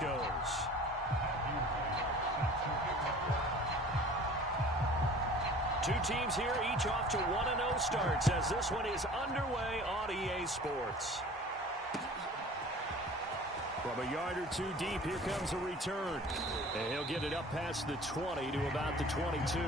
Broncos. Two teams here, each off to 1-0 starts as this one is underway on EA Sports. From a yard or two deep, here comes a return. And he'll get it up past the 20 to about the 22.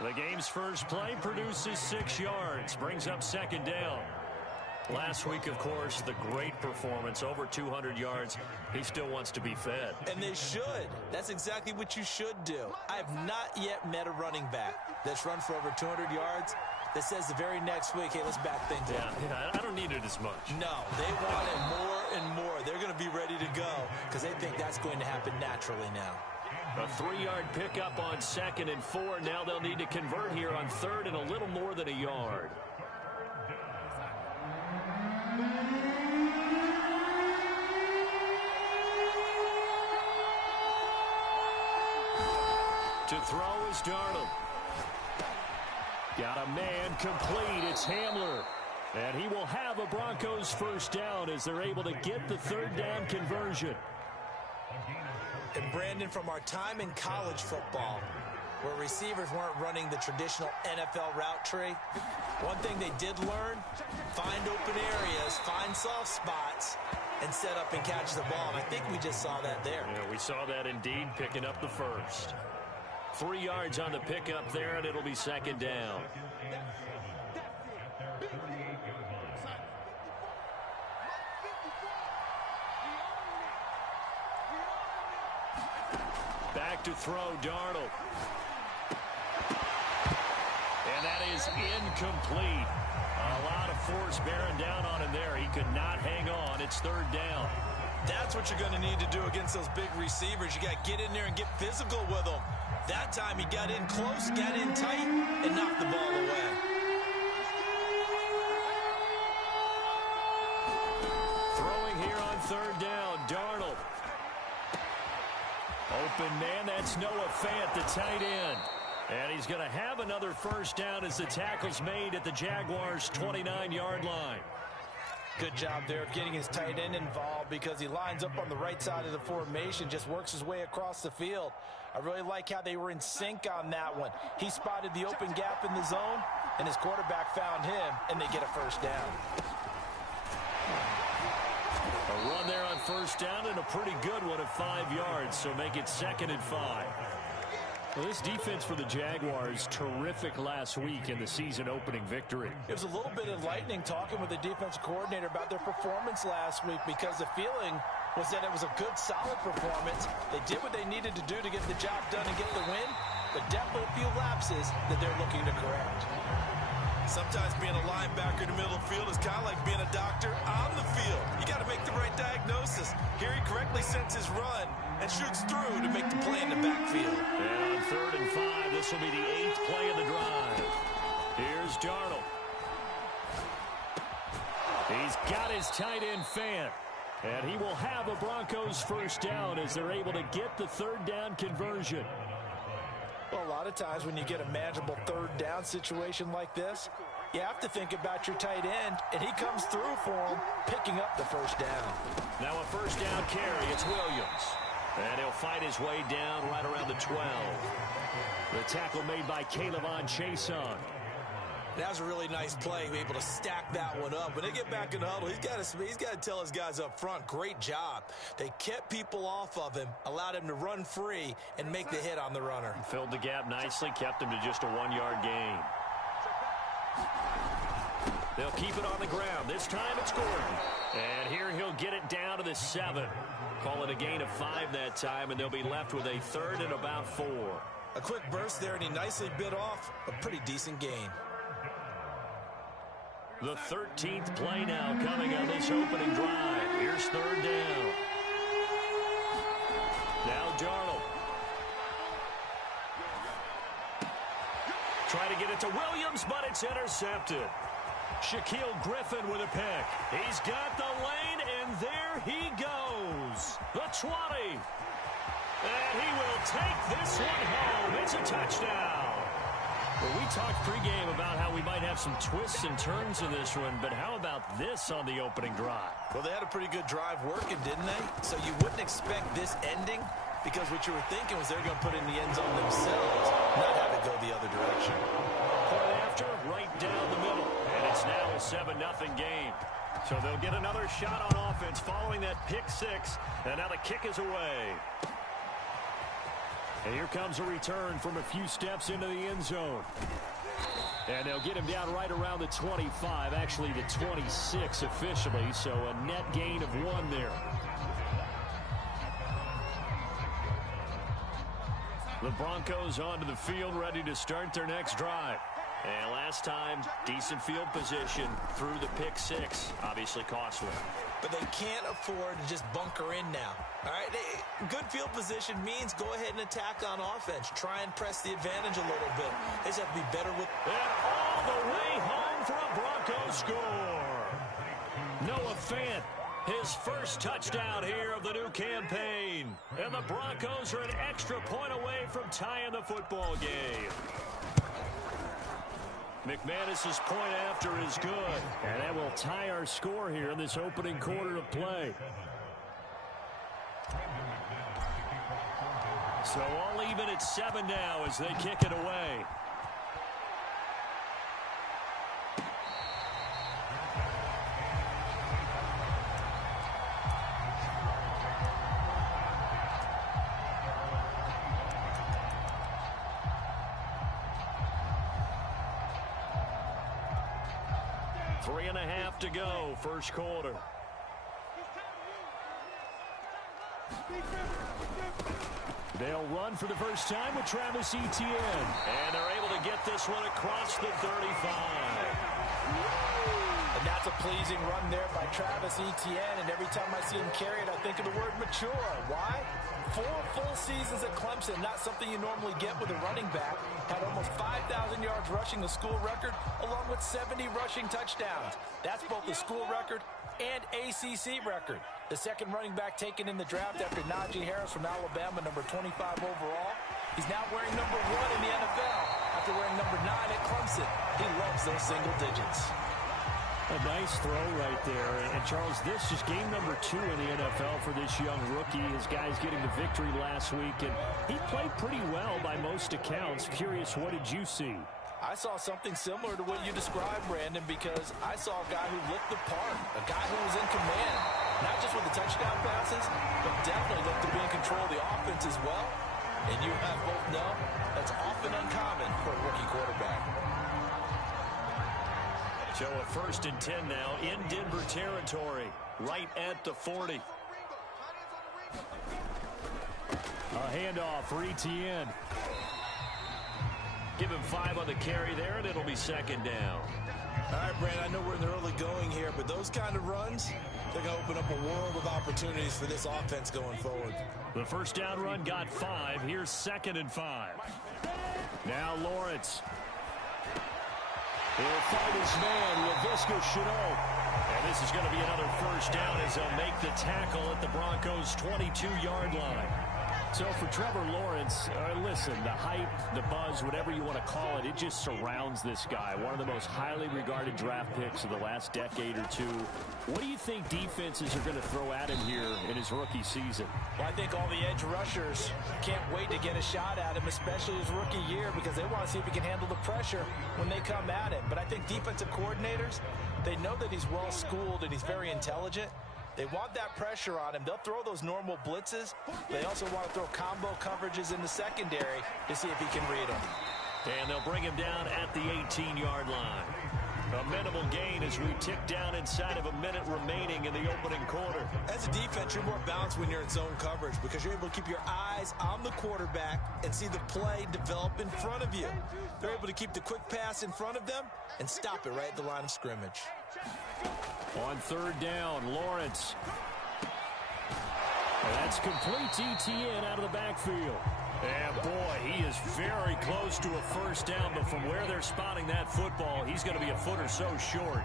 The game's first play produces 6 yards, brings up second down. Last week, of course, the great performance, over 200 yards. He still wants to be fed. And they should. That's exactly what you should do. I have not yet met a running back that's run for over 200 yards that says the very next week, hey, let's back things up. Yeah, I don't need it as much. No, they want it more and more. They're going to be ready to go because they think that's going to happen naturally now. A 3-yard pickup on 2nd and 4. Now they'll need to convert here on 3rd and a little more than a yard. To throw is Darnold. Got a man complete. It's Hamler. And he will have a Broncos first down as they're able to get the 3rd down conversion. And Brandon, from our time in college football, where receivers weren't running the traditional NFL route tree, one thing they did learn, find open areas, find soft spots, and set up and catch the ball. And I think we just saw that there. Yeah, we saw that indeed, picking up the first. 3 yards on the pickup there, and it'll be second down. Back to throw, Darnold. And that is incomplete. A lot of force bearing down on him there. He could not hang on. It's 3rd down. That's what you're going to need to do against those big receivers. You got to get in there and get physical with them. That time he got in close, got in tight, and knocked the ball away. Throwing here on 3rd down, Darnold. Open man, that's Noah Fant, the tight end. And he's going to have another first down as the tackle's made at the Jaguars' 29-yard line. Good job there of getting his tight end involved because he lines up on the right side of the formation, just works his way across the field. I really like how they were in sync on that one. He spotted the open gap in the zone, and his quarterback found him, and they get a first down. A run there on first down and a pretty good one at 5 yards, so make it 2nd and 5. Well, this defense for the Jaguars, terrific last week in the season opening victory. It was a little bit enlightening talking with the defensive coordinator about their performance last week because the feeling was that it was a good, solid performance. They did what they needed to do to get the job done and get the win, but definitely a few lapses that they're looking to correct. Sometimes being a linebacker in the middle of the field is kind of like being a doctor on the field. You got to make the right diagnosis. Here he correctly sets his run and shoots through to make the play in the backfield. And on 3rd and 5, this will be the 8th play of the drive. Here's Darnold. He's got his tight end Fant. And he will have a Broncos first down as they're able to get the 3rd down conversion. Well, a lot of times when you get a manageable 3rd down situation like this, you have to think about your tight end, and he comes through for him, picking up the first down. Now a first down carry. It's Williams. And he'll fight his way down right around the 12. The tackle made by Caleb Chason. That was a really nice play, able to stack that one up. When they get back in the huddle, he's got to tell his guys up front, great job. They kept people off of him, allowed him to run free and make the hit on the runner. Filled the gap nicely, kept him to just a 1-yard gain. They'll keep it on the ground. This time it's Gordon. And here he'll get it down to the 7. Call it a gain of 5 that time, and they'll be left with a 3rd and about 4. A quick burst there, and he nicely bit off a pretty decent gain. The 13th play now coming on this opening drive. Here's 3rd down. Now Darnold. Try to get it to Williams, but it's intercepted. Shaquille Griffin with a pick. He's got the lane, and there he goes. The 20. And he will take this one home. It's a touchdown. Well, we talked pregame about how we might have some twists and turns in this one, but how about this on the opening drive? Well, they had a pretty good drive working, didn't they? So you wouldn't expect this ending, because what you were thinking was they're going to put in the end zone themselves, not have it go the other direction. Point after, right down the middle, and it's now a 7-0 game. So they'll get another shot on offense following that pick six, and now the kick is away. And here comes a return from a few steps into the end zone. And they'll get him down right around the 25, actually the 26 officially, so a net gain of 1 there. The Broncos onto the field, ready to start their next drive. And last time, decent field position through the pick six, obviously costly. But they can't afford to just bunker in now. All right, good field position means go ahead and attack on offense. Try and press the advantage a little bit. They just have to be better with. And all the way home for a Broncos score. Noah Fant, his first touchdown here of the new campaign. And the Broncos are an extra point away from tying the football game. McManus's point after is good. And that will tie our score here in this opening quarter of play. So all even at 7 now as they kick it away. Three and a half to go, first quarter. They'll run for the first time with Travis Etienne. And they're able to get this one across the 35. And that's a pleasing run there by Travis Etienne. And every time I see him carry it, I think of the word mature. Why? 4 full seasons at Clemson, not something you normally get with a running back. Had almost 5,000 yards rushing, the school record, along with 70 rushing touchdowns. That's both the school record and ACC record. The second running back taken in the draft after Najee Harris from Alabama, number 25 overall. He's now wearing number 1 in the NFL after wearing number 9 at Clemson. He loves those single digits. A nice throw right there. And Charles, this is game number 2 in the NFL for this young rookie. His guys getting the victory last week, and he played pretty well by most accounts. Curious, what did you see? I saw something similar to what you described, Brandon, because I saw a guy who looked the part, a guy who was in command, not just with the touchdown passes, but definitely looked to be in control of the offense as well. And you and I both know that's often uncommon for a rookie quarterback. So a 1st and 10 now in Denver territory, right at the 40. A handoff for Etienne. Give him 5 on the carry there, and it'll be 2nd down. All right, Brandon, I know we're in the early going here, but those kind of runs, they're going to open up a world of opportunities for this offense going forward. The first down run got 5. Here's 2nd and 5. Now Lawrence. He'll fight his man, Laviska Shenault. And this is going to be another first down as they'll make the tackle at the Broncos' 22-yard line. So for Trevor Lawrence, listen, the hype, the buzz, whatever you want to call it, it just surrounds this guy. One of the most highly regarded draft picks of the last decade or two. What do you think defenses are going to throw at him here in his rookie season? Well, I think all the edge rushers can't wait to get a shot at him, especially his rookie year, because they want to see if he can handle the pressure when they come at him. But I think defensive coordinators, they know that he's well-schooled and he's very intelligent. They want that pressure on him. They'll throw those normal blitzes. They also want to throw combo coverages in the secondary to see if he can read them. And they'll bring him down at the 18-yard line. A minimal gain as we tick down inside of a minute remaining in the opening quarter. As a defense, you're more balanced when you're in zone coverage because you're able to keep your eyes on the quarterback and see the play develop in front of you. They're able to keep the quick pass in front of them and stop it right at the line of scrimmage. On 3rd down, Lawrence. That's complete to ETN out of the backfield. And boy, he is very close to a first down, but from where they're spotting that football, he's going to be a foot or so short.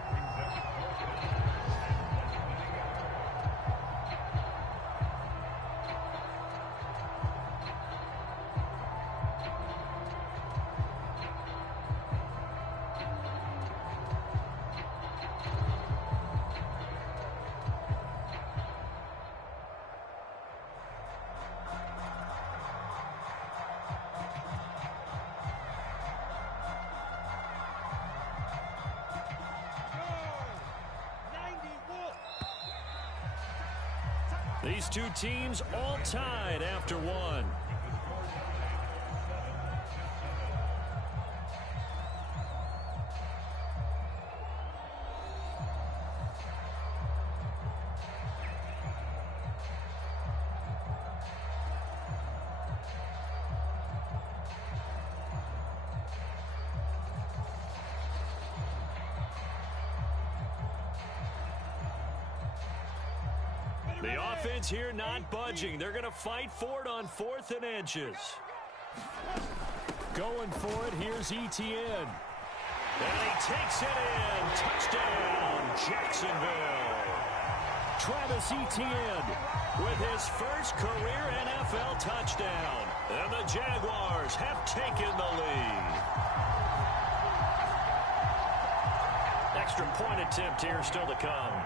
These two teams all tied after one. The offense here not budging. They're going to fight for it on 4th and inches. Going for it, here's ETN. And he takes it in. Touchdown, Jacksonville. Travis Etienne with his first career NFL touchdown. And the Jaguars have taken the lead. Extra point attempt here still to come.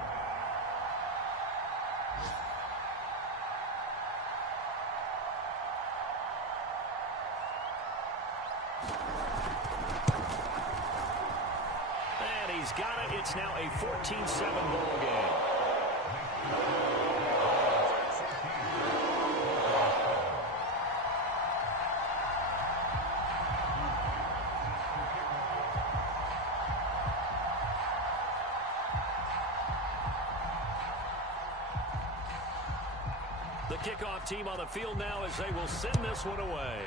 He's got it. It's now a 14-7 ball game. The kickoff team on the field now as they will send this one away.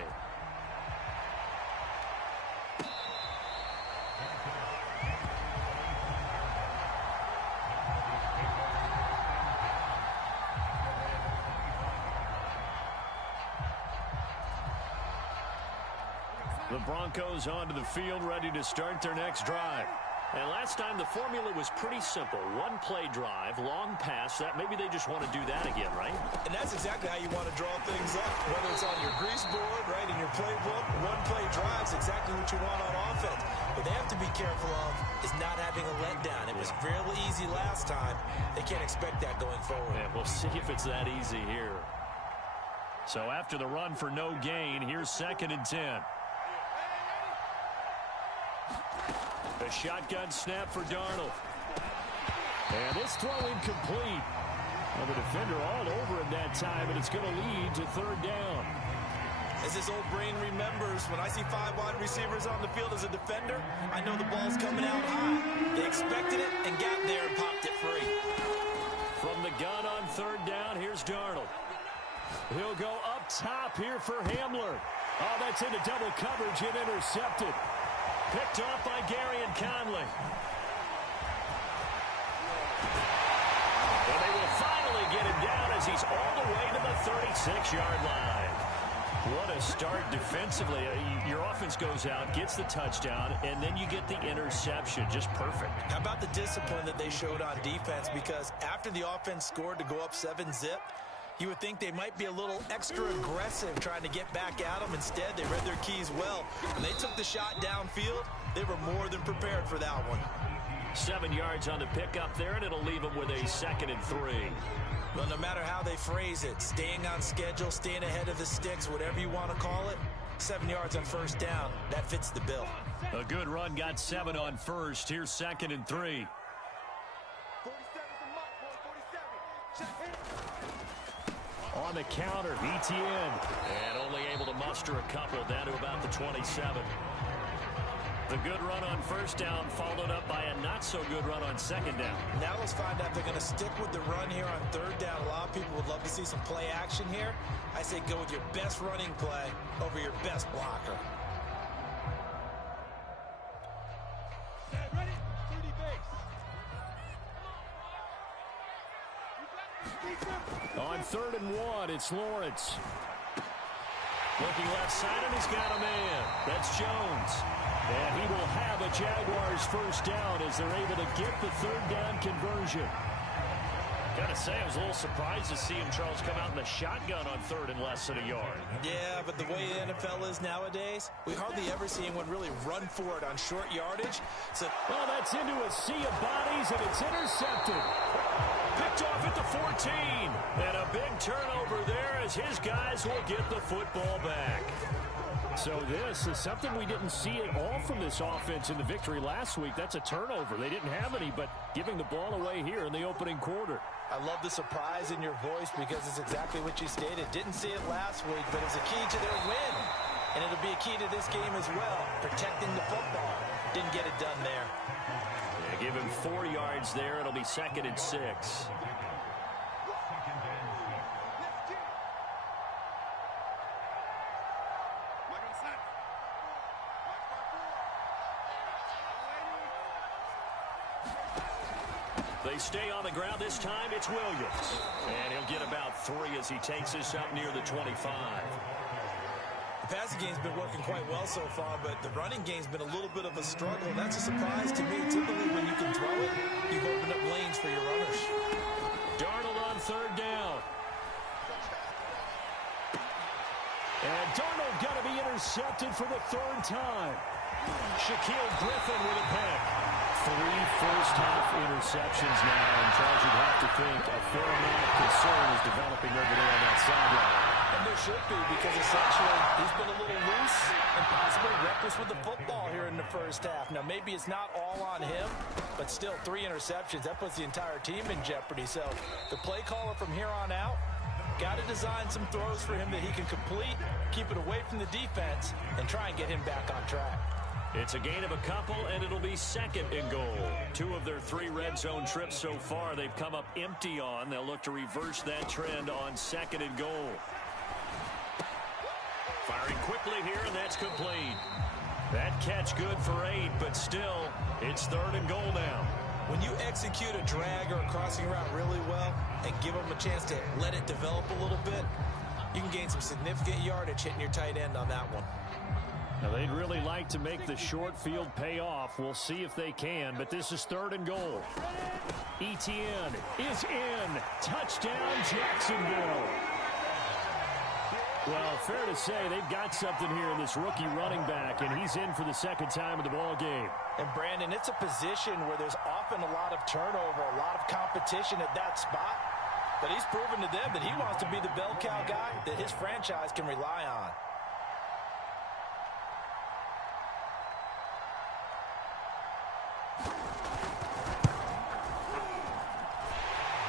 The Broncos onto the field, ready to start their next drive. And last time the formula was pretty simple. One play drive, long pass. That maybe they just want to do that again, right? And that's exactly how you want to draw things up. Whether it's on your grease board, right, in your playbook, one play drive is exactly what you want on offense. What they have to be careful of is not having a letdown. It was fairly easy last time. They can't expect that going forward. Yeah, we'll see if it's that easy here. So after the run for no gain, here's 2nd and 10. A shotgun snap for Darnold. And this throw incomplete. Well, the defender all over him that time, and it's going to lead to 3rd down. As this old brain remembers, when I see 5 wide receivers on the field as a defender, I know the ball's coming out high. They expected it and got there and popped it free. From the gun on 3rd down, here's Darnold. He'll go up top here for Hamler. Oh, that's into double coverage and intercepted. Picked off by Gary and Conley. And they will finally get him down as he's all the way to the 36-yard line. What a start defensively. Your offense goes out, gets the touchdown, and then you get the interception. Just perfect. How about the discipline that they showed on defense? Because after the offense scored to go up 7-zip, you would think they might be a little extra aggressive trying to get back at them. Instead, they read their keys well. When they took the shot downfield, they were more than prepared for that one. 7 yards on the pickup there, and it'll leave them with a 2nd and 3. Well, no matter how they phrase it, staying on schedule, staying ahead of the sticks, whatever you want to call it, 7 yards on 1st down, that fits the bill. A good run, got 7 on 1st. Here's 2nd and 3. On the counter, ETN. And only able to muster a couple down to about the 27. The good run on 1st down followed up by a not-so-good run on 2nd down. Now let's find out if they're going to stick with the run here on 3rd down. A lot of people would love to see some play action here. I say go with your best running play over your best blocker. On 3rd and 1, it's Lawrence. Looking left side, and he's got a man. That's Jones. And he will have a Jaguars first down as they're able to get the 3rd down conversion. Gotta say, I was a little surprised to see him, Charles, come out in the shotgun on 3rd and less than a yard. Yeah, but the way the NFL is nowadays, we hardly ever see anyone really run for it on short yardage. So, well, that's into a sea of bodies, and it's intercepted. Picked off at the 14. And a big turnover there as his guys will get the football back. So this is something we didn't see at all from this offense in the victory last week. That's a turnover. They didn't have any, but giving the ball away here in the opening quarter. I love the surprise in your voice because it's exactly what you stated. Didn't see it last week, but it was a key to their win. And it'll be a key to this game as well, protecting the football. Didn't get it done there. Yeah, give him 4 yards there. It'll be 2nd and 6. They stay on the ground. This time it's Williams. And he'll get about 3 as he takes this up near the 25. The passing game's been working quite well so far, but the running game's been a little bit of a struggle. That's a surprise to me. Typically, when you can throw it, you've opened up lanes for your runners. Darnold on 3rd down. And Darnold got to be intercepted for the 3rd time. Shaquille Griffin with a pick. 3 first-half interceptions now, and Charles, you'd have to think a fair amount of concern is developing over there on that sideline. And there should be, because essentially he's been a little loose and possibly reckless with the football here in the first half. Now, maybe it's not all on him, but still 3 interceptions. That puts the entire team in jeopardy. So the play caller from here on out got to design some throws for him that he can complete, keep it away from the defense, and try and get him back on track. It's a gain of a couple, and it'll be 2nd and goal. 2 of their 3 red zone trips so far they've come up empty on. They'll look to reverse that trend on 2nd and goal. Firing quickly here, and that's complete. That catch good for 8, but still, it's 3rd and goal now. When you execute a drag or a crossing route really well and give them a chance to let it develop a little bit, you can gain some significant yardage hitting your tight end on that one. Now, they'd really like to make the short field pay off. We'll see if they can, but this is 3rd and goal. Etienne is in. Touchdown, Jacksonville. Well, fair to say they've got something here in this rookie running back, and he's in for the 2nd time in the ball game. And, Brandon, it's a position where there's often a lot of turnover, a lot of competition at that spot. But he's proven to them that he wants to be the bell cow guy that his franchise can rely on.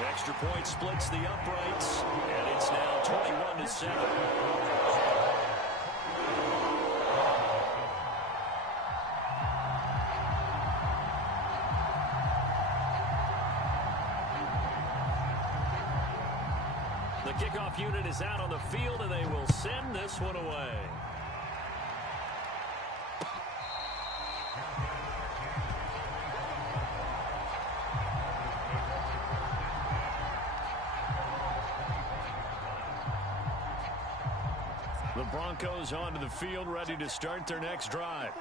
Extra point splits the uprights, and it's now 21-7. The kickoff unit is out on the field, and they will send this one away. The Broncos onto the field, ready to start their next drive.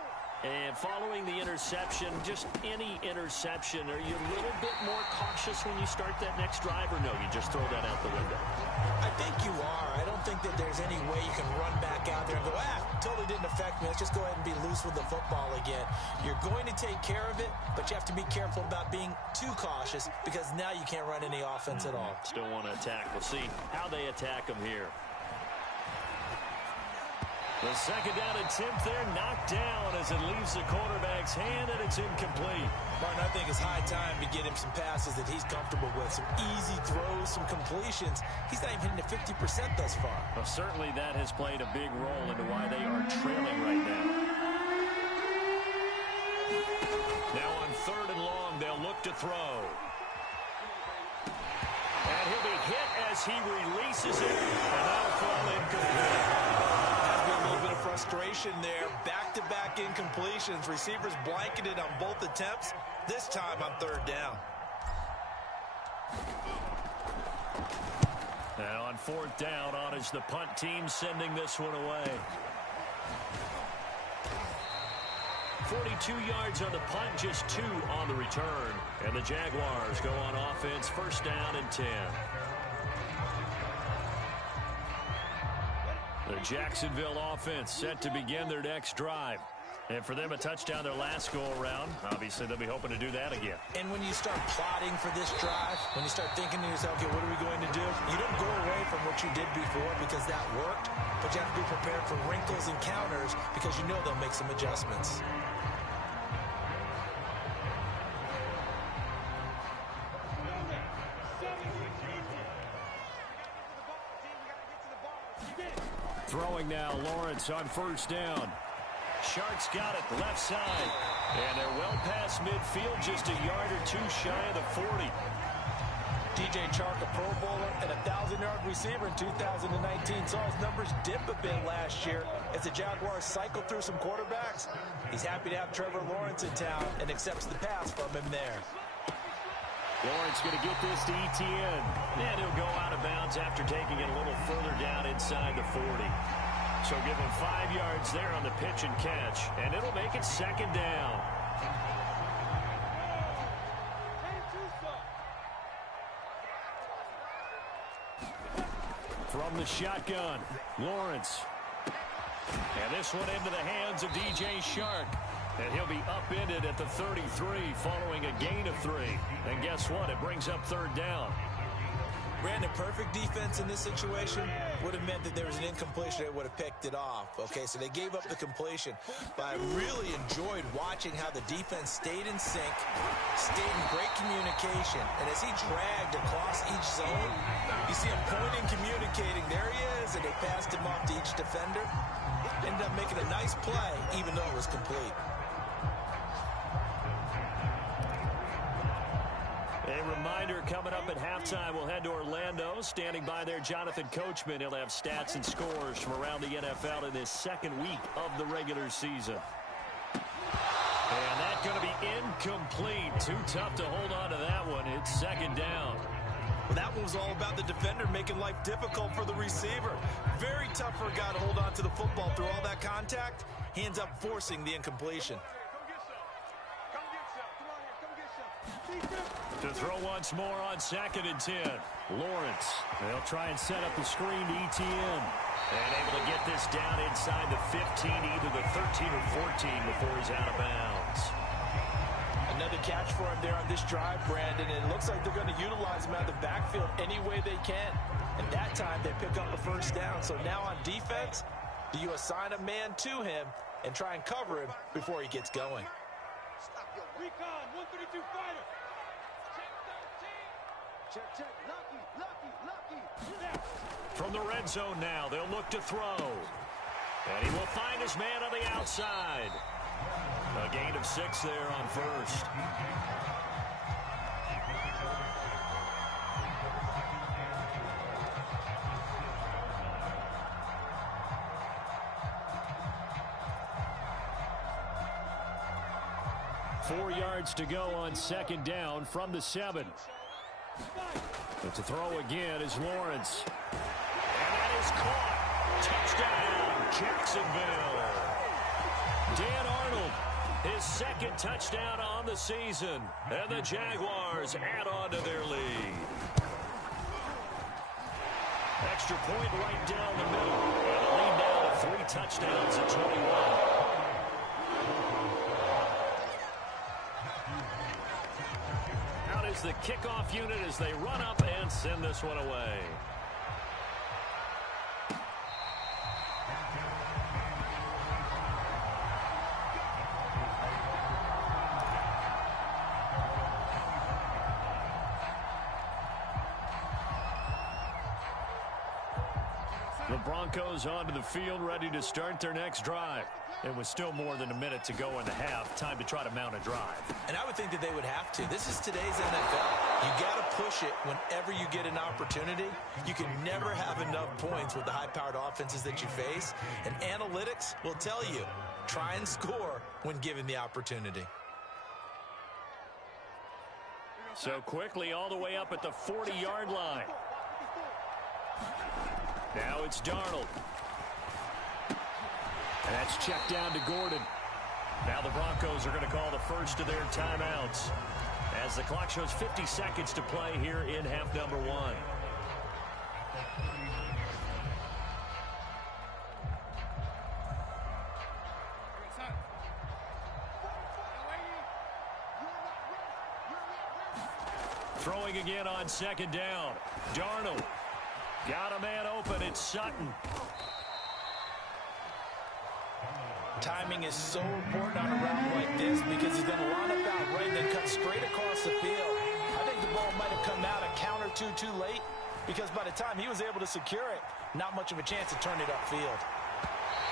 And following the interception, just any interception, are you a little bit more cautious when you start that next drive, or no, you just throw that out the window? I think you are. I don't think that there's any way you can run back out there and go, totally didn't affect me. Let's just go ahead and be loose with the football again. You're going to take care of it, but you have to be careful about being too cautious because now you can't run any offense at all. Still want to attack. We'll see how they attack them here. The 2nd down attempt there knocked down as it leaves the quarterback's hand, and it's incomplete. Martin, I think it's high time to get him some passes that he's comfortable with. Some easy throws, some completions. He's not even hitting the 50% thus far. Well, certainly that has played a big role into why they are trailing right now. Now on 3rd and long, they'll look to throw. And he'll be hit as he releases it, and that'll fall incomplete. Frustration there. Back-to-back incompletions. Receivers blanketed on both attempts, this time on 3rd down. And on fourth down, on is the punt team sending this one away. 42 yards on the punt, just 2 on the return. And the Jaguars go on offense, first down and 10. The Jacksonville offense set to begin their next drive. And for them, a touchdown their last go-around. Obviously, they'll be hoping to do that again. And when you start plotting for this drive, when you start thinking to yourself, okay, what are we going to do? You don't go away from what you did before because that worked, but you have to be prepared for wrinkles and counters because you know they'll make some adjustments. Throwing now, Lawrence on first down. Shark's got it, left side. And they're well past midfield, just a yard or 2 shy of the 40. DJ Chark, a Pro Bowler and a 1,000-yard receiver in 2019. Saw his numbers dip a bit last year as the Jaguars cycle through some quarterbacks. He's happy to have Trevor Lawrence in town and accepts the pass from him there. Lawrence going to get this to ETN. And he'll go out of bounds after taking it a little further down inside the 40. So give him 5 yards there on the pitch and catch. And it'll make it second down. From the shotgun, Lawrence. And this one into the hands of DJ Shark. And he'll be upended at the 33 following a gain of 3. And guess what? It brings up third down. Brandon, perfect defense in this situation would have meant that there was an incompletion that would have picked it off. Okay, so they gave up the completion. But I really enjoyed watching how the defense stayed in sync, stayed in great communication. And as he dragged across each zone, you see him pointing, communicating. There he is, and they passed him off to each defender. Ended up making a nice play, even though it was complete. A reminder, coming up at halftime, we'll head to Orlando. Standing by there, Jonathan Coachman. He'll have stats and scores from around the NFL in this second week of the regular season. And that's going to be incomplete. Too tough to hold on to that one. It's second down. Well, that one was all about the defender making life difficult for the receiver. Very tough for a guy to hold on to the football through all that contact. He ends up forcing the incompletion. To throw once more on second and 10. Lawrence. They'll try and set up the screen to ETN. And able to get this down inside the 15, either the 13 or 14 before he's out of bounds. Another catch for him there on this drive, Brandon. And it looks like they're going to utilize him out of the backfield any way they can. And that time they pick up a first down. So now on defense, do you assign a man to him and try and cover him before he gets going? Recon, 132 fighter. Check, lucky. From the red zone now, they'll look to throw. And he will find his man on the outside. A gain of 6 there on first. Four yards to go on second down from the 7. But to throw again is Lawrence. And that is caught. Touchdown, Jacksonville. Dan Arnold, his second touchdown on the season. And the Jaguars add on to their lead. Extra point right down the middle. And a lead now to 3 touchdowns at 21. The kickoff unit as they run up and send this one away. The Broncos onto the field, ready to start their next drive. It was still more than a minute to go in the half. Time to try to mount a drive. And I would think that they would have to. This is today's NFL. You got to push it whenever you get an opportunity. You can never have enough points with the high-powered offenses that you face. And analytics will tell you, try and score when given the opportunity. So quickly all the way up at the 40-yard line. Now it's Darnold. And that's checked down to Gordon. Now the Broncos are going to call the first of their timeouts as the clock shows 50 seconds to play here in half number one. Throwing again on second down. Darnold. Got a man open. It's Sutton. Timing is so important on a route like this because he's going to line up out right and then cut straight across the field. I think the ball might have come out a count or two too late because by the time he was able to secure it, not much of a chance to turn it upfield.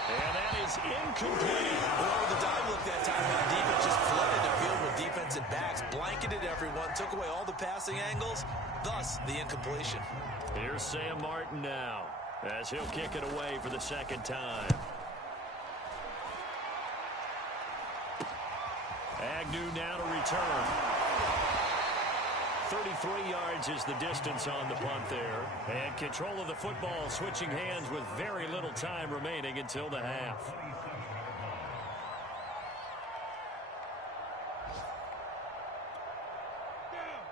And that is incomplete. Over the dive look that time, and the defense just flooded the field with defensive backs, blanketed everyone, took away all the passing angles, thus the incompletion. Here's Sam Martin now as he'll kick it away for the second time. Agnew now to return. 33 yards is the distance on the punt there. And control of the football switching hands with very little time remaining until the half.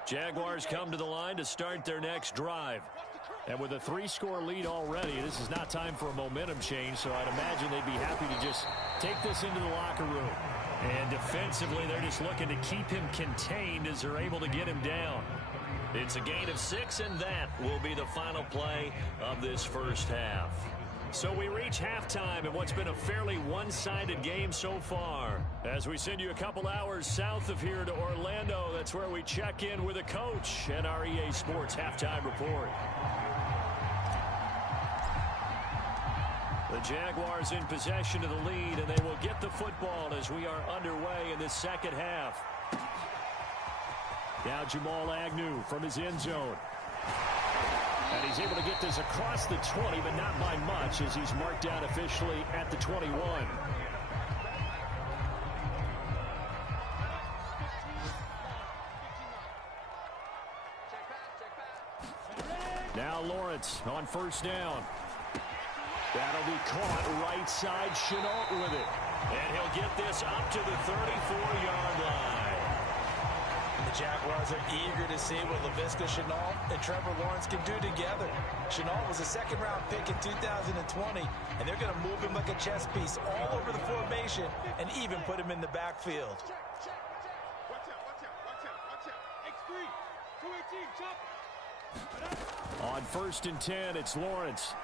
Jaguars come to the line to start their next drive. And with a 3-score lead already, this is not time for a momentum change, so I'd imagine they'd be happy to just take this into the locker room. And defensively, they're just looking to keep him contained as they're able to get him down. It's a gain of 6, and that will be the final play of this first half. So we reach halftime in what's been a fairly one-sided game so far. As we send you a couple hours south of here to Orlando, that's where we check in with a coach at our EA Sports Halftime Report. The Jaguars in possession of the lead, and they will get the football as we are underway in this second half. Now Jamal Agnew from his end zone. And he's able to get this across the 20, but not by much as he's marked down officially at the 21. Now Lawrence on first down. That'll be caught right side. Chenault with it. And he'll get this up to the 34-yard line. And the Jaguars are eager to see what Laviska Shenault and Trevor Lawrence can do together. Shenault was a second-round pick in 2020, and they're going to move him like a chess piece all over the formation and even put him in the backfield. Watch out. X3, 218, chop. On first and 10, it's Lawrence.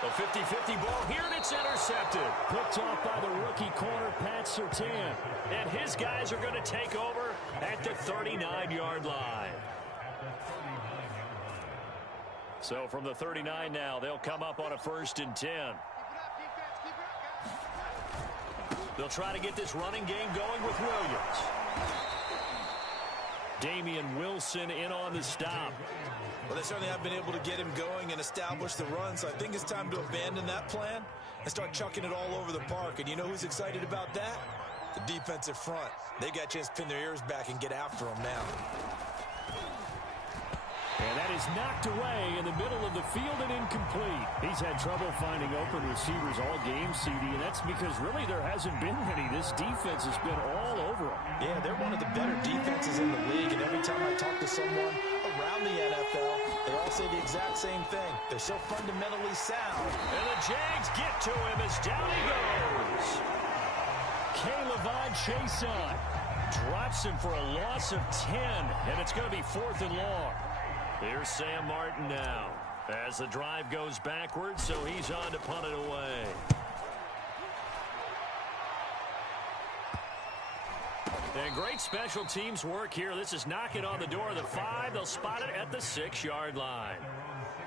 A 50-50 ball here, and it's intercepted. Picked off by the rookie corner, Pat Surtain. And his guys are going to take over at the 39-yard line. So from the 39 now, they'll come up on a first and 10. They'll try to get this running game going with Williams. Damian Wilson in on the stop. Well, they certainly have been able to get him going and establish the run, so I think it's time to abandon that plan and start chucking it all over the park. And you know who's excited about that? The defensive front. They got a chance to pin their ears back and get after him now. And that is knocked away in the middle of the field and incomplete. He's had trouble finding open receivers all game, CD, and that's because really there hasn't been many. This defense has been all over them. Yeah, they're one of the better defenses in the league, and every time I talk to someone around the NFL, they all say the exact same thing. They're so fundamentally sound. And the Jags get to him as down he goes. Caleb Chason drops him for a loss of 10, and it's going to be 4th and long. Here's Sam Martin now as the drive goes backwards, so he's on to punt it away. And great special teams work here. This is knocking on the door of the 5. They'll spot it at the 6-yard line.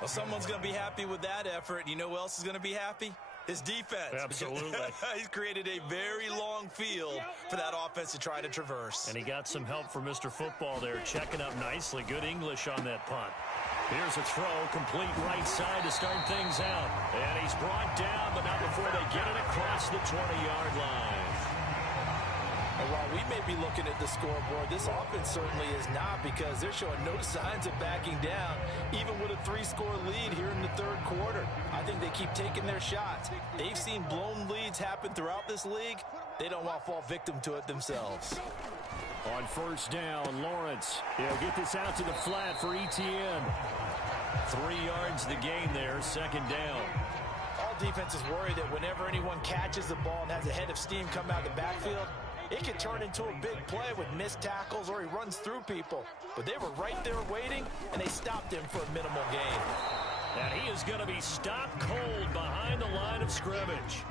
Well, someone's going to be happy with that effort. You know who else is going to be happy? His defense. Absolutely. He's created a very long field for that offense to try to traverse. And he got some help from Mr. Football there, checking up nicely. Good English on that punt. Here's a throw, complete right side to start things out. And he's brought down, but not before they get it across the 20-yard line. And while we may be looking at the scoreboard, this offense certainly is not, because they're showing no signs of backing down, even with a 3-score lead here in the third quarter. I think they keep taking their shots. They've seen blown leads happen throughout this league. They don't want to fall victim to it themselves. On first down, Lawrence. He'll get this out to the flat for Etienne. 3 yards the gain there, second down. All defenses worry that whenever anyone catches the ball and has a head of steam come out of the backfield, it can turn into a big play with missed tackles or he runs through people. But they were right there waiting, and they stopped him for a minimal gain. And he is going to be stopped cold behind the line of scrimmage.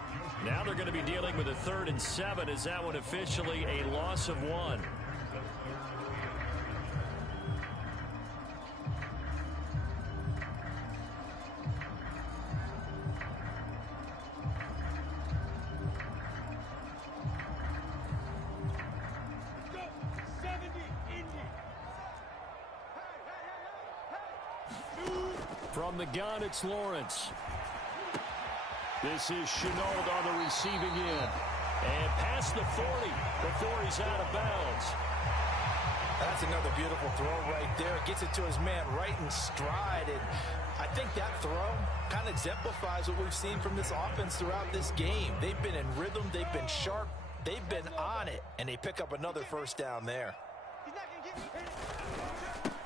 Now they're going to be dealing with a 3rd and 7. Is that one officially a loss of 1? From the gun, it's Lawrence. This is Chenault on the receiving end. And past the 40 before he's out of bounds. That's another beautiful throw right there. Gets it to his man right in stride. And I think that throw kind of exemplifies what we've seen from this offense throughout this game. They've been in rhythm. They've been sharp. They've been on it. And they pick up another first down there.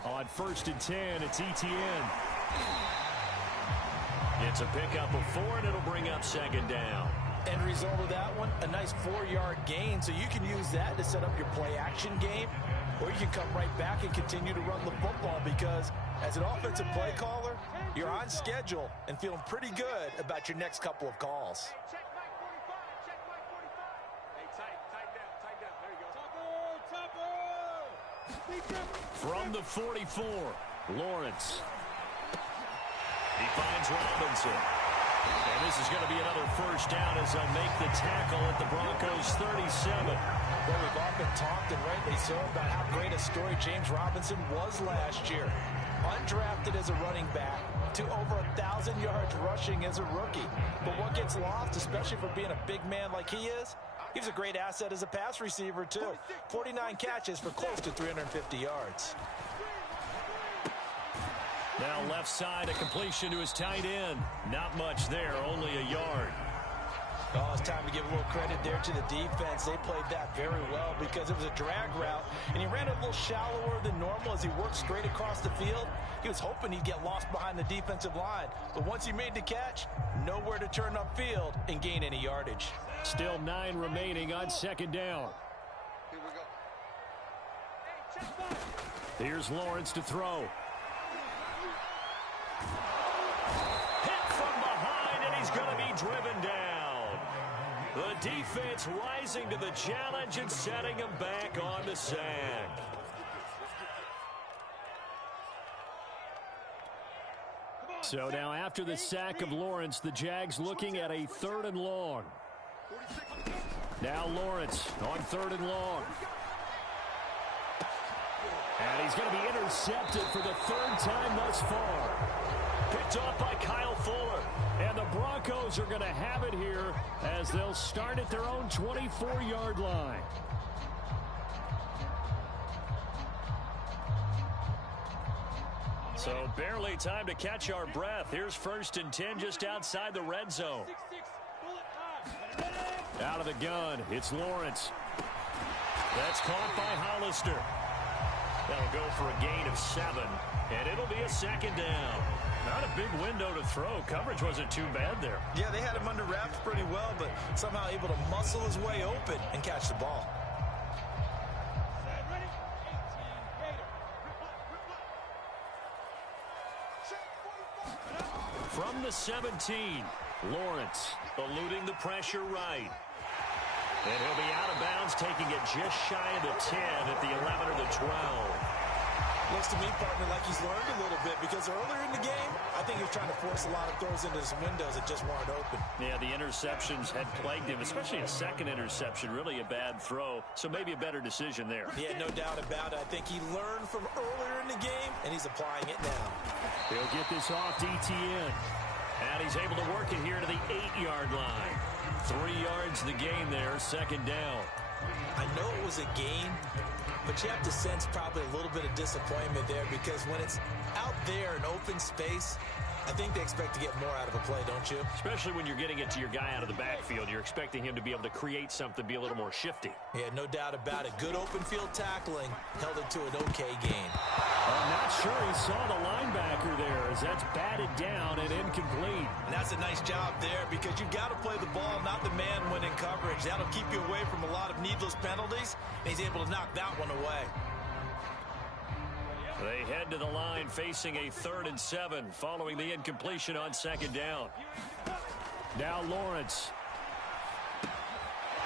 On 1st and 10, it's Etienne. It's a pickup of 4, and it'll bring up second down. End result of that one, a nice 4-yard gain. So you can use that to set up your play-action game, or you can come right back and continue to run the football, because as an offensive play caller, you're on schedule and feeling pretty good about your next couple of calls. Check Mike 45. Check Mike 45. Hey, tight down. There you go. Topple. From the 44, Lawrence. He finds Robinson. And this is going to be another first down as they'll make the tackle at the Broncos' 37. Well, we've often talked, and rightly so, about how great a story James Robinson was last year. Undrafted as a running back to over 1,000 yards rushing as a rookie. But what gets lost, especially for being a big man like he is, he's a great asset as a pass receiver, too. 49 catches for close to 350 yards. Now left side, a completion to his tight end. Not much there, only a yard. Oh, it's time to give a little credit there to the defense. They played that very well because it was a drag route, and he ran a little shallower than normal as he worked straight across the field. He was hoping he'd get lost behind the defensive line, but once he made the catch, nowhere to turn upfield and gain any yardage. Still 9 remaining on second down. Here we go. Here's Lawrence to throw. Hit from behind, and he's going to be driven down. The defense rising to the challenge and setting him back on the sack. So now after the sack of Lawrence, the Jags looking at a 3rd and long. Now Lawrence on 3rd and long. And he's going to be intercepted for the 3rd time thus far. Picked off by Kyle Fuller. And the Broncos are going to have it here as they'll start at their own 24-yard line. So barely time to catch our breath. Here's 1st and 10 just outside the red zone. Out of the gun, it's Lawrence. That's caught by Hollister. That'll go for a gain of 7, and it'll be a 2nd down. Not a big window to throw. Coverage wasn't too bad there. Yeah, they had him under wraps pretty well, but somehow able to muscle his way open and catch the ball. From the 17, Lawrence eluding the pressure right. And he'll be out of bounds, taking it just shy of the 10 at the 11 or the 12. Looks to me, partner, like he's learned a little bit, because earlier in the game, I think he was trying to force a lot of throws into his windows that just weren't open. Yeah, the interceptions had plagued him, especially a second interception, really a bad throw. So maybe a better decision there. Yeah, no doubt about it. I think he learned from earlier in the game, and he's applying it now. He'll get this off to Etienne. And he's able to work it here to the 8-yard line. 3 yards the gain there, 2nd down. I know it was a gain, but you have to sense probably a little bit of disappointment there because when it's out there in open space, I think they expect to get more out of a play, don't you? Especially when you're getting it to your guy out of the backfield. You're expecting him to be able to create something, be a little more shifty. Yeah, no doubt about it. Good open field tackling held it to an okay gain. I'm not sure he saw the linebacker there as that's batted down and incomplete. And that's a nice job there because you've got to play the ball, not the man when in coverage. That'll keep you away from a lot of needless penalties. And he's able to knock that one away. They head to the line facing a 3rd and 7 following the incompletion on 2nd down. Now Lawrence.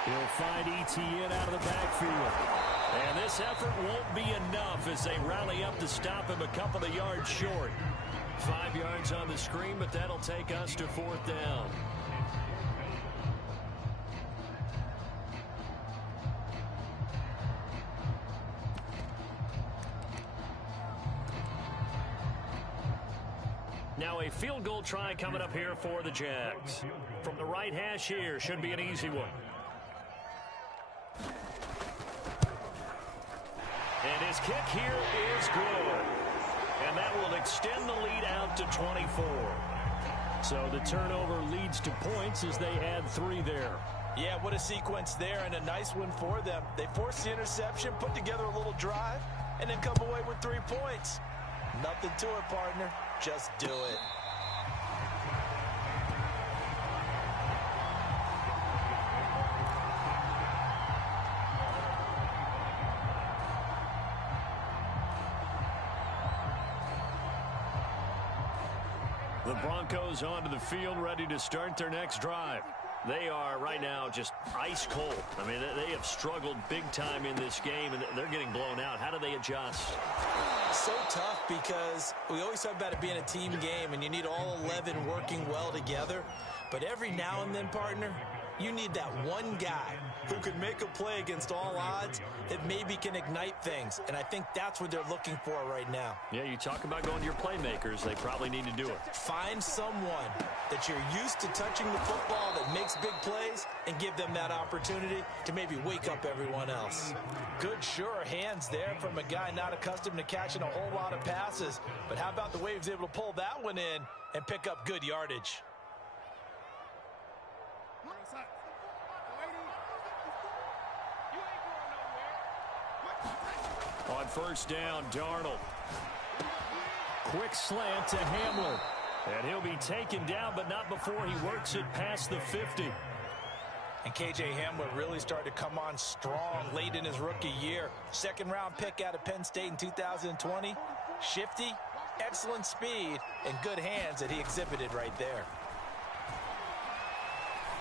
He'll find Etienne out of the backfield. And this effort won't be enough as they rally up to stop him a couple of yards short. 5 yards on the screen, but that'll take us to 4th down. Now a field goal try coming up here for the Jags. From the right hash here, should be an easy one. And his kick here is good. And that will extend the lead out to 24. So the turnover leads to points as they add 3 there. Yeah, what a sequence there and a nice one for them. They forced the interception, put together a little drive, and then come away with 3 points. Nothing to it, partner. Just do it. The Broncos onto the field, ready to start their next drive. They are right now just ice cold. I mean, they have struggled big time in this game, and they're getting blown out. How do they adjust? So tough because we always talk about it being a team game, and you need all 11 working well together. But every now and then, partner, you need that one guy who can make a play against all odds that maybe can ignite things. And I think that's what they're looking for right now. Yeah, you talk about going to your playmakers. They probably need to do it. Find someone that you're used to touching the football that makes big plays and give them that opportunity to maybe wake up everyone else. Good, sure hands there from a guy not accustomed to catching a whole lot of passes. But how about the way he was able to pull that one in and pick up good yardage? On 1st down, Darnold. Quick slant to Hamler. And he'll be taken down, but not before he works it past the 50. And K.J. Hamler really started to come on strong late in his rookie year. 2nd-round pick out of Penn State in 2020. Shifty, excellent speed, and good hands that he exhibited right there.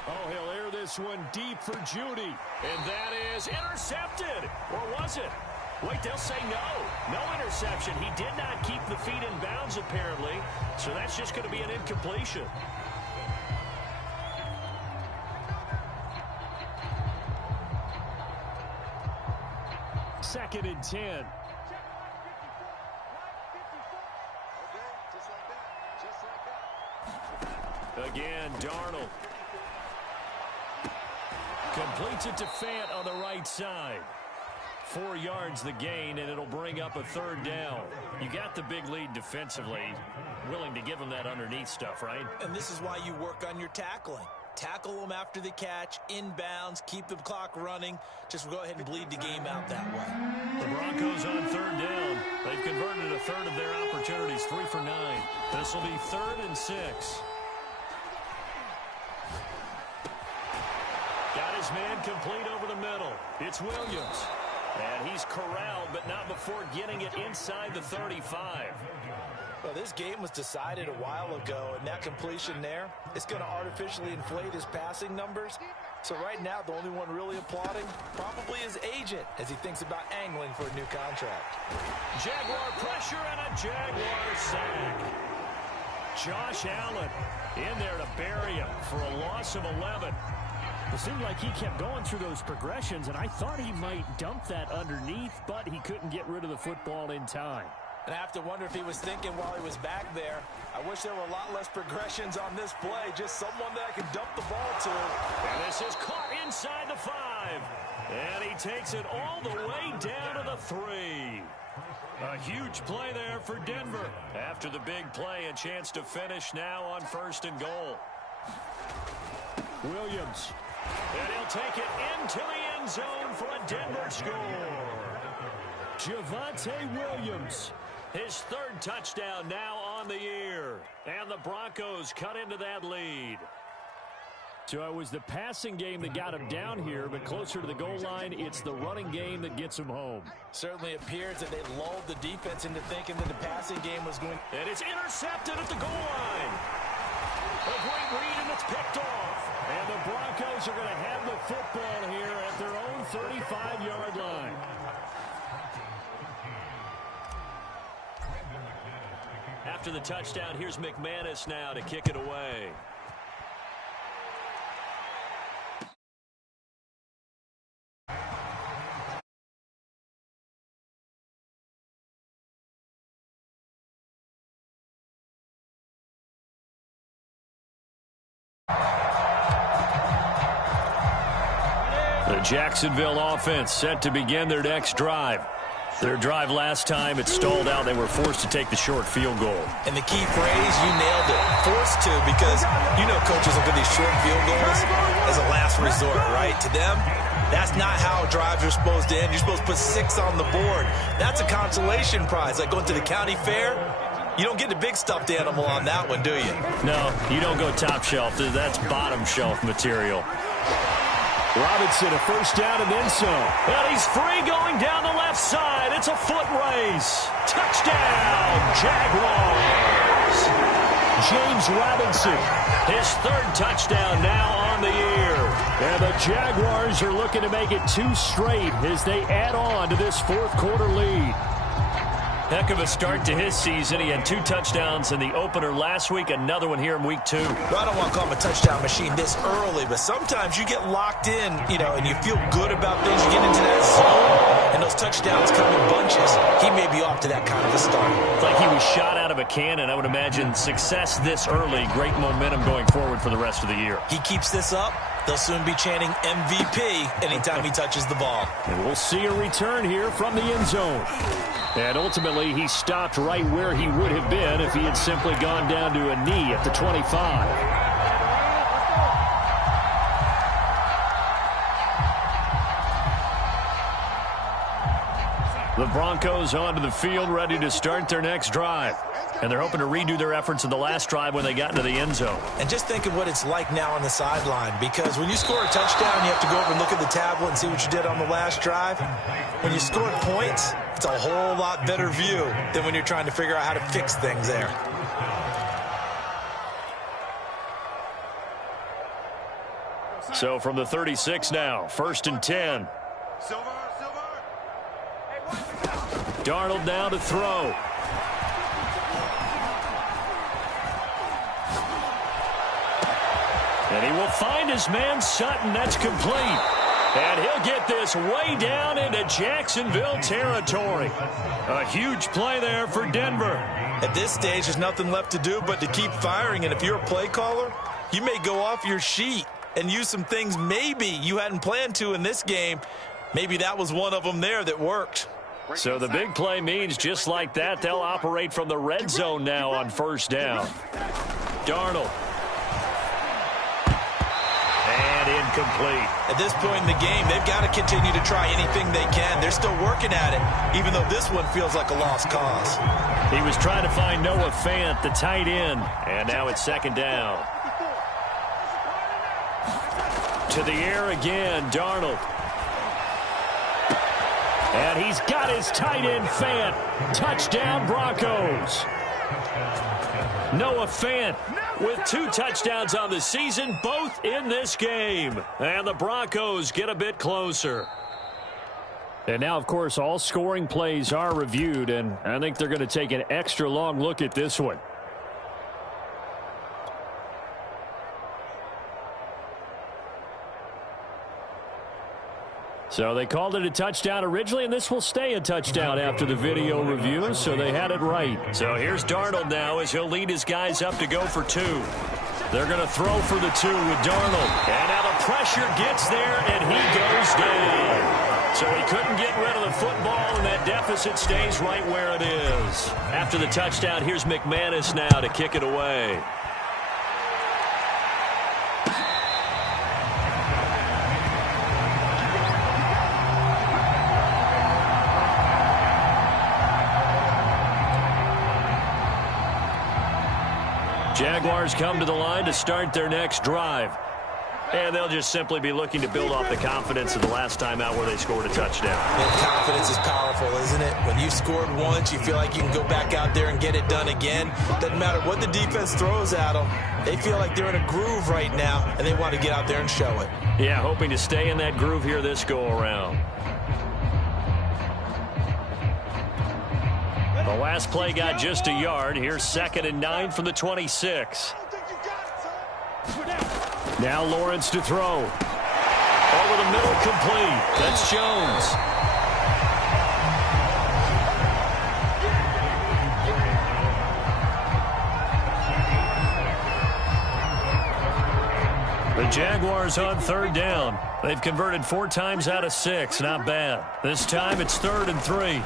Oh, he'll air this one deep for Judy. And that is intercepted. Or was it? Wait, they'll say no. No interception. He did not keep the feet in bounds, apparently. So that's just going to be an incompletion. Second and 10. Again, Darnold. Completes it to Fant on the right side. 4 yards the gain, and it'll bring up a 3rd down. You got the big lead defensively. Willing to give them that underneath stuff, right? And this is why you work on your tackling. Tackle them after the catch, inbounds, keep the clock running. Just go ahead and bleed the game out that way. The Broncos on 3rd down. They've converted a 1/3 of their opportunities, 3 for 9. This will be 3rd and 6. Got his man complete over the middle. It's Williams. And he's corralled, but not before getting it inside the 35. Well, this game was decided a while ago, and that completion there, it's going to artificially inflate his passing numbers. So right now, the only one really applauding probably his agent as he thinks about angling for a new contract. Jaguar pressure and a Jaguar sack. Josh Allen in there to bury him for a loss of 11. It seemed like he kept going through those progressions, and I thought he might dump that underneath, but he couldn't get rid of the football in time. And I have to wonder if he was thinking while he was back there, I wish there were a lot less progressions on this play, just someone that I can dump the ball to. And this is caught inside the 5. And he takes it all the way down to the 3. A huge play there for Denver. After the big play, a chance to finish now on 1st and goal. Williams. And he'll take it into the end zone for a Denver score. Javonte Williams. His 3rd touchdown now on the year. And the Broncos cut into that lead. So it was the passing game that got him down here, but closer to the goal line, it's the running game that gets him home. Certainly appears that they lulled the defense into thinking that the passing game was going. And it's intercepted at the goal line. A great read, and it's picked off. And the Broncos are going to have the football here at their own 35-yard line. After the touchdown, here's McManus now to kick it away. The Jacksonville offense set to begin their next drive. Their drive last time, it stalled out. They were forced to take the short field goal. And the key phrase, you nailed it, forced to, because you know coaches look at these short field goals as a last resort, right? To them, that's not how drives are supposed to end. You're supposed to put 6 on the board. That's a consolation prize, like going to the county fair. You don't get the big stuffed animal on that one, do you? No, you don't go top shelf. That's bottom shelf material. Robinson, a 1st down and then some. And he's free going down the left side. It's a foot race. Touchdown, Jaguars. James Robinson. His 3rd touchdown now on the year. And the Jaguars are looking to make it 2 straight as they add on to this 4th quarter lead. Heck of a start to his season. He had 2 touchdowns in the opener last week, another one here in week 2. Well, I don't want to call him a touchdown machine this early, but sometimes you get locked in, and you feel good about things. You get into that zone, and those touchdowns come in bunches. He may be off to that kind of a start. It's like he was shot out of a cannon. I would imagine success this early, great momentum going forward for the rest of the year. He keeps this up, they'll soon be chanting MVP anytime he touches the ball. And we'll see a return here from the end zone. And ultimately, he stopped right where he would have been if he had simply gone down to a knee at the 25. The Broncos onto the field, ready to start their next drive. And they're hoping to redo their efforts in the last drive when they got into the end zone. And just think of what it's like now on the sideline, because when you score a touchdown, you have to go over and look at the tablet and see what you did on the last drive. When you score points, it's a whole lot better view than when you're trying to figure out how to fix things there. So from the 36 now, 1st and 10. Darnold now to throw. And he will find his man Sutton. That's complete. And he'll get this way down into Jacksonville territory. A huge play there for Denver. At this stage, there's nothing left to do but to keep firing. And if you're a play caller, you may go off your sheet and use some things maybe you hadn't planned to in this game. Maybe that was one of them there that worked. So the big play means just like that, they'll operate from the red zone now on 1st down. Darnold. And incomplete. At this point in the game, they've got to continue to try anything they can. They're still working at it, even though this one feels like a lost cause. He was trying to find Noah Fant, the tight end, and now it's 2nd down. To the air again, Darnold. And he's got his tight end, Fant. Touchdown, Broncos. Noah Fant with 2 touchdowns on the season, both in this game. And the Broncos get a bit closer. And now, of course, all scoring plays are reviewed, and I think they're going to take an extra long look at this one. So they called it a touchdown originally, and this will stay a touchdown after the video review, so they had it right. So here's Darnold now as he'll lead his guys up to go for 2. They're going to throw for the 2 with Darnold. And now the pressure gets there, and he goes down. So he couldn't get rid of the football, and that deficit stays right where it is. After the touchdown, here's McManus now to kick it away. Jaguars come to the line to start their next drive. And they'll just simply be looking to build off the confidence of the last time out where they scored a touchdown. And confidence is powerful, isn't it? When you've scored once, you feel like you can go back out there and get it done again. Doesn't matter what the defense throws at them. They feel like they're in a groove right now, and they want to get out there and show it. Yeah, hoping to stay in that groove here this go-around. The last play got just a yard. Here's 2nd and 9 from the 26. Now Lawrence to throw. Over the middle, complete. That's Jones. The Jaguars on 3rd down. They've converted 4 times out of 6. Not bad. This time it's 3rd and 3.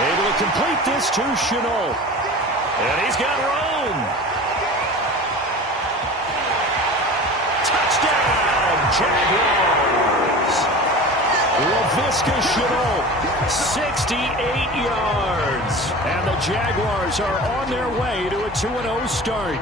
Able to complete this to Chenault. And he's got room. Touchdown, Jaguars. Laviska Chenault, 68 yards. And the Jaguars are on their way to a 2-0 start.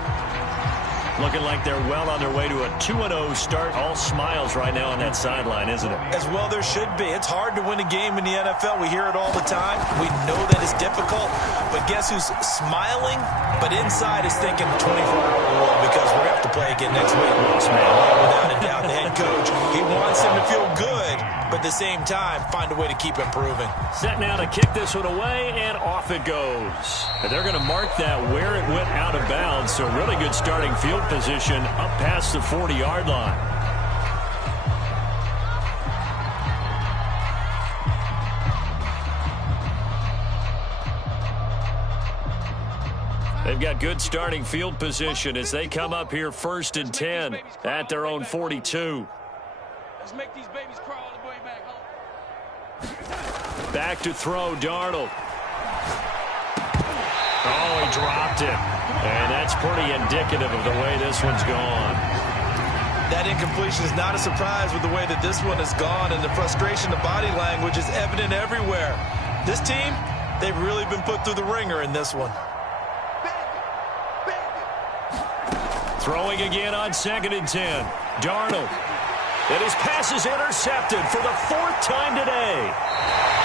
Looking like they're well on their way to a 2-0 start. All smiles right now on that sideline, isn't it? As well there should be. It's hard to win a game in the NFL. We hear it all the time. We know that it's difficult. But guess who's smiling? But inside is thinking 24-hour rule because we're going to have to play again next week. Yes, man. Without a doubt, the head coach, he wants him to feel good, but at the same time, find a way to keep improving. Set now to kick this one away, and off it goes. And they're going to mark that where it went out of bounds. So really good starting field position up past the 40-yard line. They've got good starting field position as they come up here 1st and 10 at their own 42. Let's make these babies cry all the way back home. Back to throw, Darnold. Oh, he dropped it. And that's pretty indicative of the way this one's gone. That incompletion is not a surprise with the way that this one has gone, and the frustration, the body language is evident everywhere. This team, they've really been put through the ringer in this one. Throwing again on 2nd and 10. Darnold. And his pass is intercepted for the 4th time today.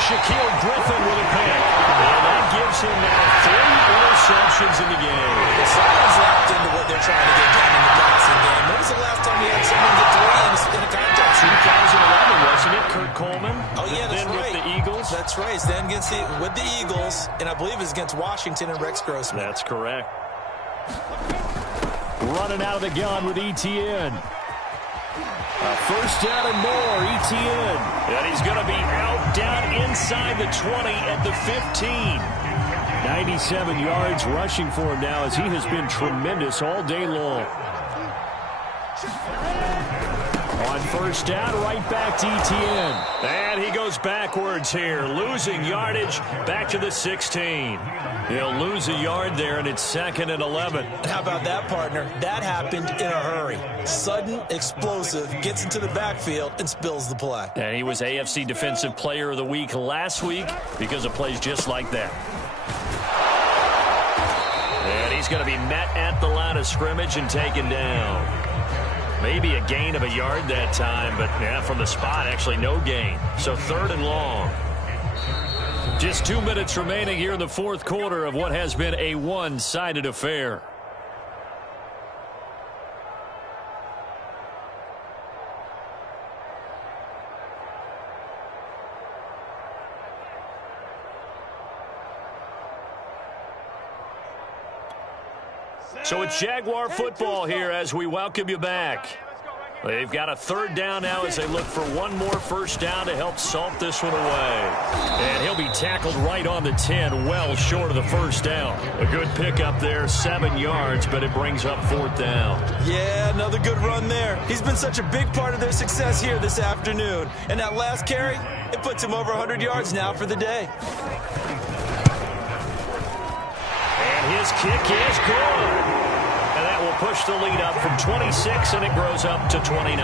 Shaquille Griffin with a pick. And that gives him now 3 interceptions in the game. Well, someone's locked into what they're trying to get done in the passing game. When was the last time we had someone get 3 in a contest? 2011, wasn't it? Kurt Coleman. Oh, yeah, that's then right. with the Eagles. That's right. Then with the Eagles, and I believe it's against Washington and Rex Grossman. That's correct. Running out of the gun with ETN. A 1st down and more, ETN. And he's going to be out down inside the 20 at the 15. 97 yards rushing for him now as he has been tremendous all day long. On 1st down, right back to ETN. And he goes backwards here, losing yardage back to the 16. He'll lose a yard there, and it's 2nd and 11. And how about that, partner? That happened in a hurry. Sudden, explosive, gets into the backfield, and spills the play. And he was AFC Defensive Player of the Week last week because of plays just like that. And he's going to be met at the line of scrimmage and taken down. Maybe a gain of a yard that time, but yeah, from the spot, actually no gain. So 3rd and long. Just 2 minutes remaining here in the 4th quarter of what has been a one-sided affair. So it's Jaguar football here as we welcome you back. They've got a third down now as they look for one more first down to help salt this one away. And he'll be tackled right on the 10, well short of the first down. A good pickup there, 7 yards, but it brings up fourth down. Yeah, another good run there. He's been such a big part of their success here this afternoon. And that last carry, it puts him over 100 yards now for the day. And his kick is good. And that will push the lead up from 26, and it grows up to 29.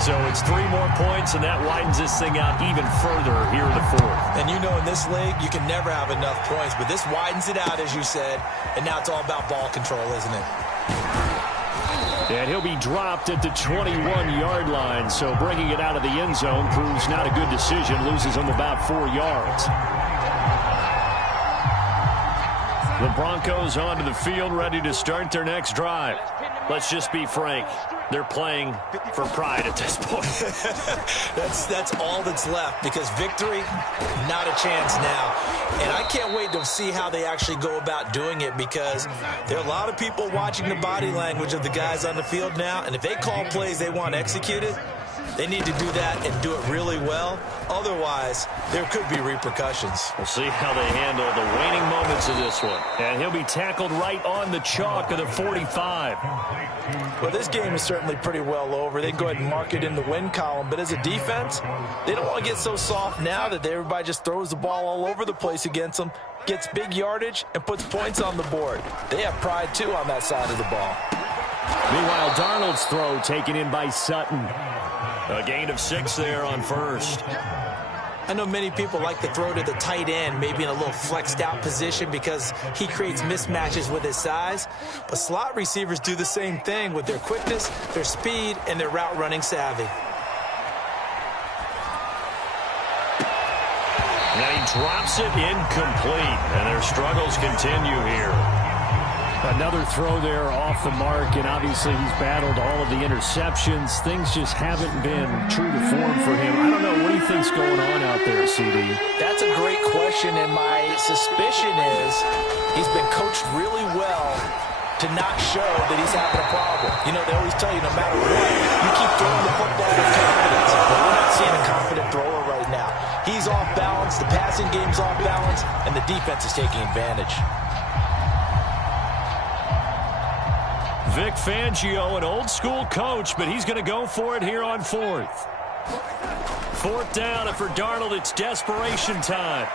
So it's 3 more points, and that widens this thing out even further here in the fourth. And you know in this league, you can never have enough points, but this widens it out, as you said, and now it's all about ball control, isn't it? And he'll be dropped at the 21-yard line, so bringing it out of the end zone proves not a good decision, loses him about 4 yards. The Broncos onto the field, ready to start their next drive. Let's just be frank. They're playing for pride at this point. That's all that's left, because victory, not a chance now. And I can't wait to see how they actually go about doing it, because there are a lot of people watching the body language of the guys on the field now, and if they call plays they want executed, they need to do that and do it really well. Otherwise, there could be repercussions. We'll see how they handle the waning moments of this one. And he'll be tackled right on the chalk of the 45. Well, this game is certainly pretty well over. They can go ahead and mark it in the win column. But as a defense, they don't want to get so soft now that everybody just throws the ball all over the place against them, gets big yardage, and puts points on the board. They have pride, too, on that side of the ball. Meanwhile, Darnold's throw taken in by Sutton. A gain of 6 there on first. I know many people like to throw to the tight end, maybe in a little flexed out position, because he creates mismatches with his size. But slot receivers do the same thing with their quickness, their speed, and their route running savvy. And he drops it incomplete, and their struggles continue here. Another throw there off the mark, and obviously he's battled all of the interceptions. Things just haven't been true to form for him. I don't know, what do you think's going on out there, CD? That's a great question, and my suspicion is he's been coached really well to not show that he's having a problem. You know, they always tell you no matter what, you keep throwing the football with confidence. But we're not seeing a confident thrower right now. He's off balance, the passing game's off balance, and the defense is taking advantage. Vic Fangio, an old-school coach, but he's going to go for it here on fourth. Fourth down, and for Darnold, it's desperation time.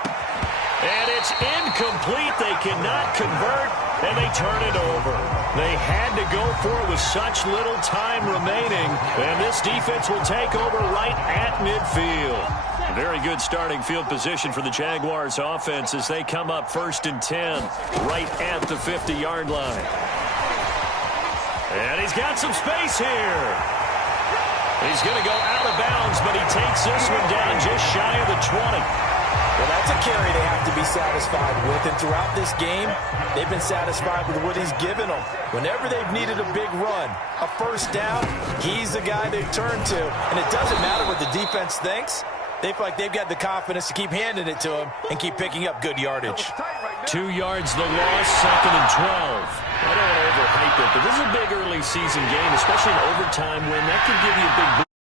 And it's incomplete. They cannot convert, and they turn it over. They had to go for it with such little time remaining, and this defense will take over right at midfield. Very good starting field position for the Jaguars offense as they come up 1st and 10 right at the 50-yard line. And he's got some space here. He's going to go out of bounds, but he takes this one down just shy of the 20. Well, that's a carry they have to be satisfied with. And throughout this game, they've been satisfied with what he's given them. Whenever they've needed a big run, a first down, he's the guy they've turned to. And it doesn't matter what the defense thinks. They feel like they've got the confidence to keep handing it to him and keep picking up good yardage. 2 yards the loss, 2nd and 12. I don't want to overhype it, but this is a big early season game, especially an overtime win. That could give you a big boost.